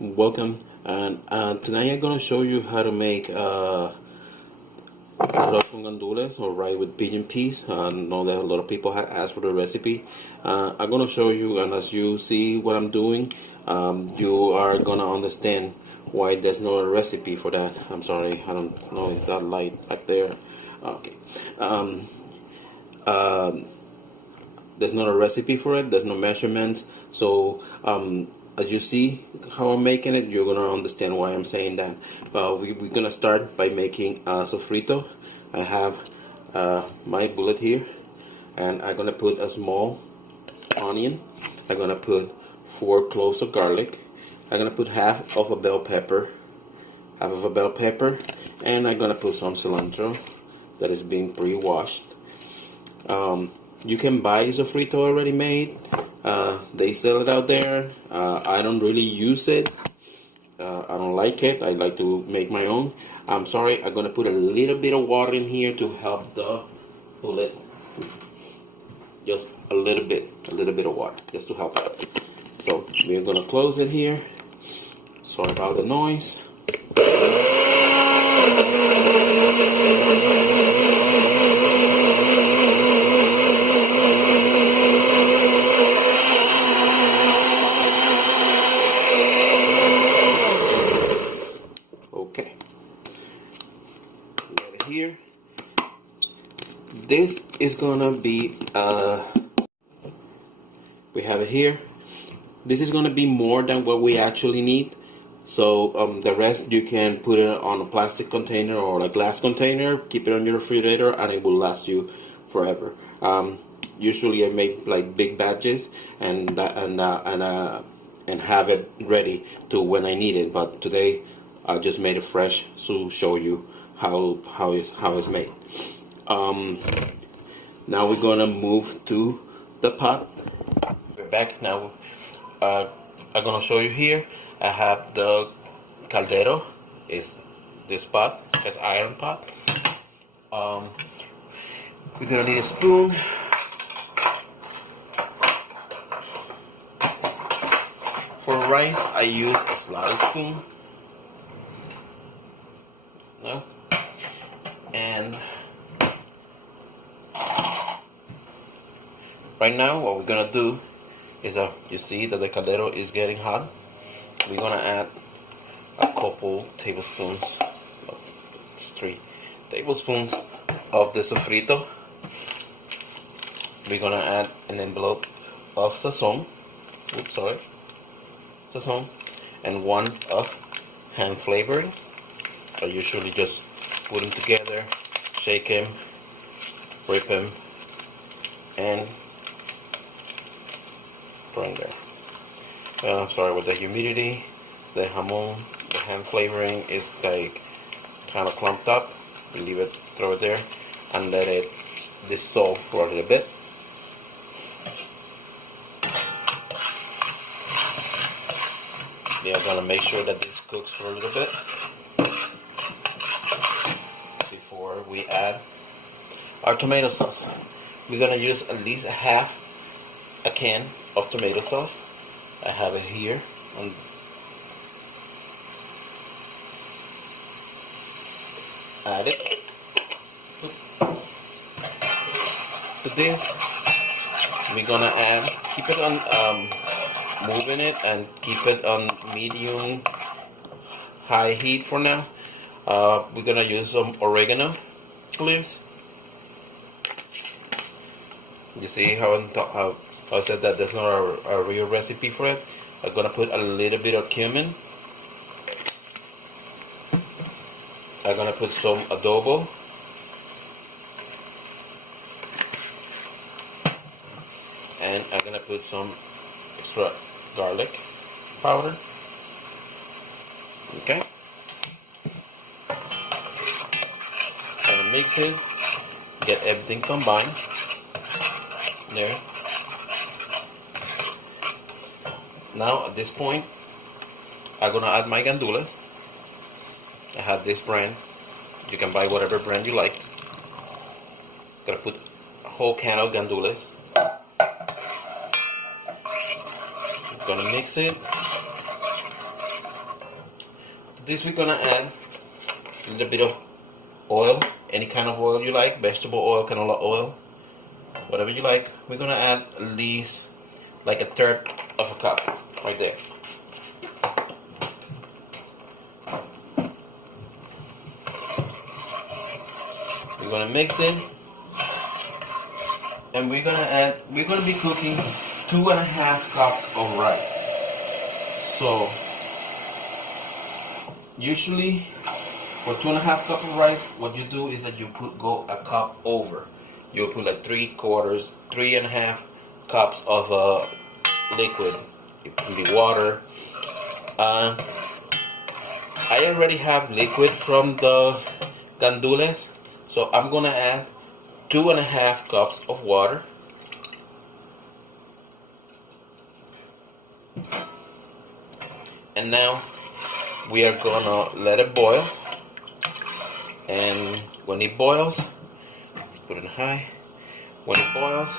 Welcome, and tonight I'm gonna show you how to make arroz con gandules or rice with pigeon peas. I know that a lot of people have asked for the recipe. I'm gonna show you, and as you see what I'm doing, you are gonna understand why there's no recipe for that. I'm sorry, I don't know if that light up there. Okay. Um, there's not a recipe for it. There's no measurements. So as you see how I'm making it, you're gonna understand why I'm saying that. We're gonna start by making a sofrito. I have my bullet here, and I'm gonna put a small onion. I'm gonna put 4 cloves of garlic. I'm gonna put half of a bell pepper, and I'm gonna put some cilantro that is being pre-washed. You can buy sofrito already made. They sell it out there. I don't really use it. I don't like it. I like to make my own. I'm sorry, I'm gonna put a little bit of water in here to help the bullet. Just a little bit of water, just to help it. So we're gonna close it here. Sorry about the noise. Okay, got it here. This is gonna be we have it here. This is gonna be more than what we actually need. So the rest you can put it on a plastic container or a glass container, keep it on your refrigerator, and it will last you forever. Usually I make like big batches and have it ready to when I need it. But today I just made it fresh to show you how it's made. Now we're gonna move to the pot. We're back now. I'm gonna show you here. I have the caldero. Is this pot? It's cast iron pot. We're gonna need a spoon. For rice, I use a slotted spoon. No. And right now, what we're gonna do is you see that the caldero is getting hot. We're gonna add a couple tablespoons, it's 3 tablespoons of the sofrito. We're gonna add an envelope of sazon, and 1 of hand flavoring. I usually just put them together, shake them, whip them, and put them there. Sorry with the humidity, the jamon, the hand flavoring is like kind of clumped up. We leave it, throw it there, and let it dissolve for a little bit. Yeah, I'm gonna make sure that this cooks for a little bit before we add our tomato sauce. We're gonna use at least half a can of tomato sauce. I have it here. Add it to this. We're gonna keep it on, moving it and keep it on medium high heat for now. We're gonna use some oregano leaves. You see how I said that there's not a real recipe for it. I'm gonna put a little bit of cumin. I'm gonna put some adobo. And I'm gonna put some extra garlic powder. Okay. Gonna mix it, get everything combined. There. Now at this point, I'm gonna add my gandules. I have this brand. You can buy whatever brand you like. Gonna put a whole can of gandules. Gonna mix it. this we're gonna add a little bit of oil, any kind of oil you like, vegetable oil, canola oil, whatever you like. We're gonna add at least like a third of a cup right there. We're gonna mix it, and we're gonna be cooking 2.5 cups of rice. So usually for 2.5 cups of rice, what you do is that you go a cup over. You'll put like 3.5 cups of liquid. It can be water. I already have liquid from the gandules, so I'm gonna add 2.5 cups of water. And now we are gonna let it boil. And when it boils, let's put it high. When it boils,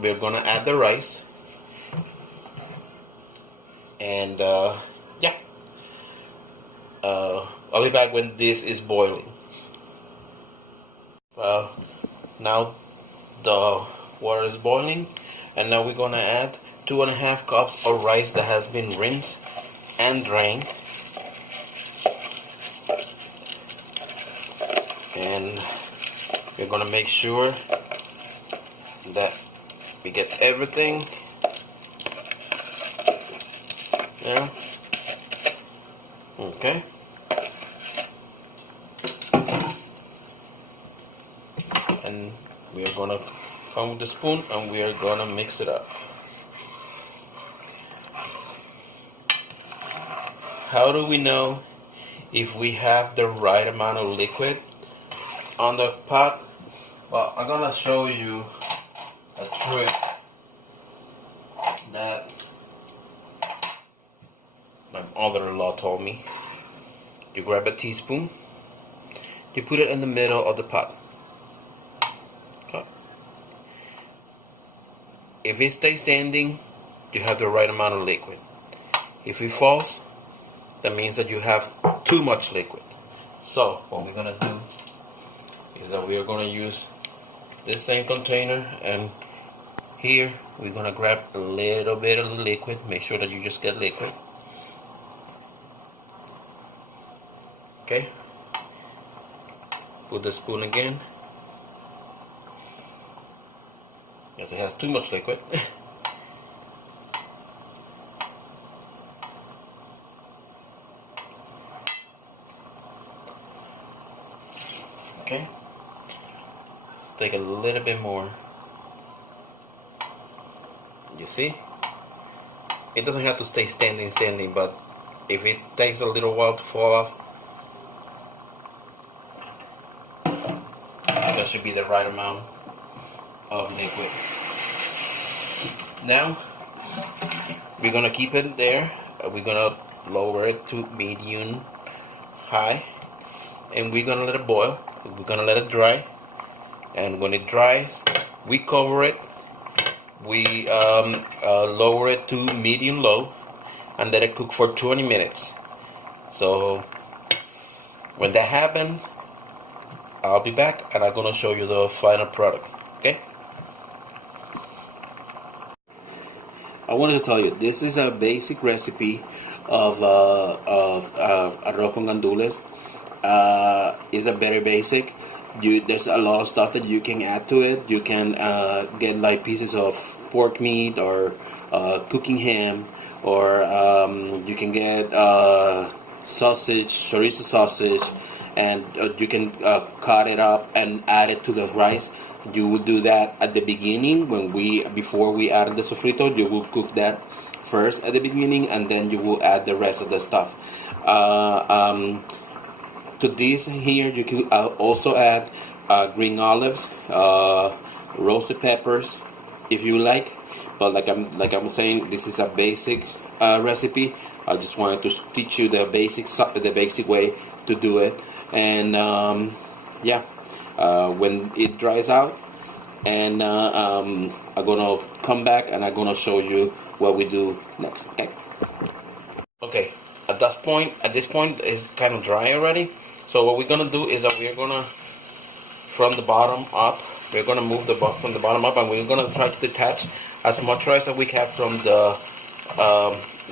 we're gonna add the rice. And yeah, I'll be back when this is boiling. Now the water is boiling, and now we're gonna add 2.5 cups of rice that has been rinsed and drained. And we're gonna make sure that we get everything. Yeah. Okay. And we are gonna come with the spoon and we are gonna mix it up. How do we know if we have the right amount of liquid on the pot? Well, I'm gonna show you a trick that my mother-in-law told me. You grab a teaspoon, you put it in the middle of the pot. Okay. If it stays standing, you have the right amount of liquid. If it falls, that means that you have too much liquid. So what we're gonna do is that we are gonna use this same container, and here we're gonna grab a little bit of the liquid. Make sure that you just get liquid. Okay. Put the spoon again, as it has too much liquid. Okay. Let's take a little bit more. You see? It doesn't have to stay standing, but if it takes a little while to fall off, that should be the right amount of liquid. Now, we're gonna keep it there. We're gonna lower it to medium high, and we're gonna let it boil. We're gonna let it dry, and when it dries, we cover it. We lower it to medium low, and let it cook for 20 minutes. So when that happens, I'll be back, and I'm gonna show you the final product. Okay? I wanted to tell you, this is a basic recipe of arroz con gandules. Is a very basic. There's a lot of stuff that you can add to it. You can get like pieces of pork meat or cooking ham, or you can get sausage, chorizo sausage, and you can cut it up and add it to the rice. You would do that at the beginning before we added the sofrito. You will cook that first at the beginning, and then you will add the rest of the stuff. To this here, you can also add green olives, roasted peppers, if you like. But like I'm saying, this is a basic recipe. I just wanted to teach you the basic way to do it. And yeah, when it dries out, and I'm gonna come back and I'm gonna show you what we do next. Okay, At this point, it's kind of dry already. So what we're gonna do is that we're gonna, from the bottom up, we're gonna move from the bottom up, and we're gonna try to detach as much rice as we can from the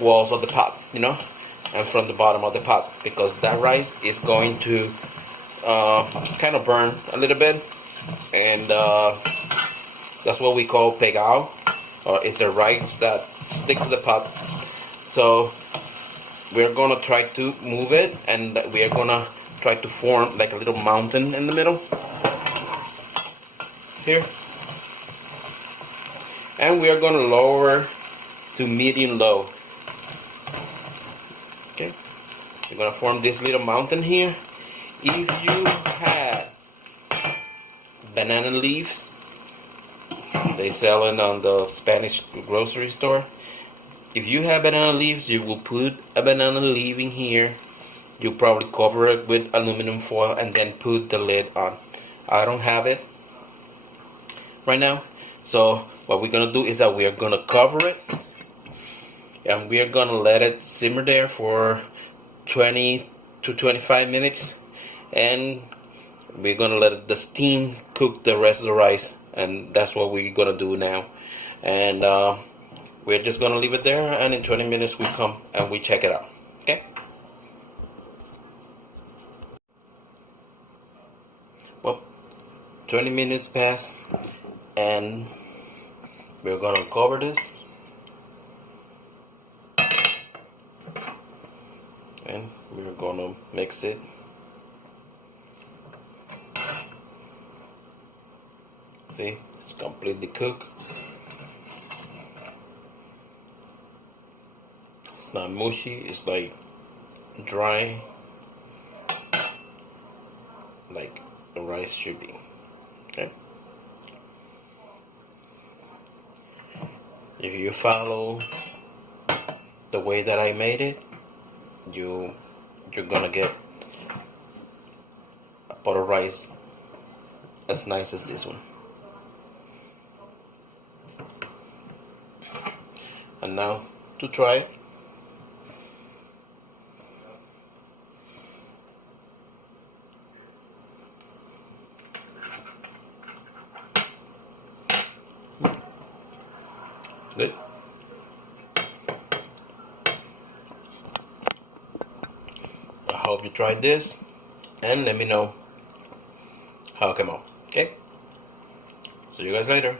walls of the pot, you know, and from the bottom of the pot, because that rice is going to kind of burn a little bit, and that's what we call pegao, or it's the rice that stick to the pot. So we're gonna try to move it, and we are gonna try to form like a little mountain in the middle here, and we are gonna lower to medium low. Okay, we're gonna form this little mountain here. If you had banana leaves, they sell it on the Spanish grocery store. If you have banana leaves, you will put a banana leaf in here. You probably cover it with aluminum foil and then put the lid on. I don't have it right now, so what we're gonna do is that we are gonna cover it, and we are gonna let it simmer there for 20 to 25 minutes, and we're gonna let the steam cook the rest of the rice, and that's what we're gonna do now. And we're just gonna leave it there, and in 20 minutes we come and we check it out. Okay, well, 20 minutes passed, and we're gonna cover this, and we're gonna mix it. See, it's completely cooked. It's not mushy, it's like dry, like the rice should be. Okay, if you follow the way that I made it, you're gonna get a pot of rice as nice as this one. And now to try it. Good. I hope you tried this, and let me know how it came out. Okay? See you guys later.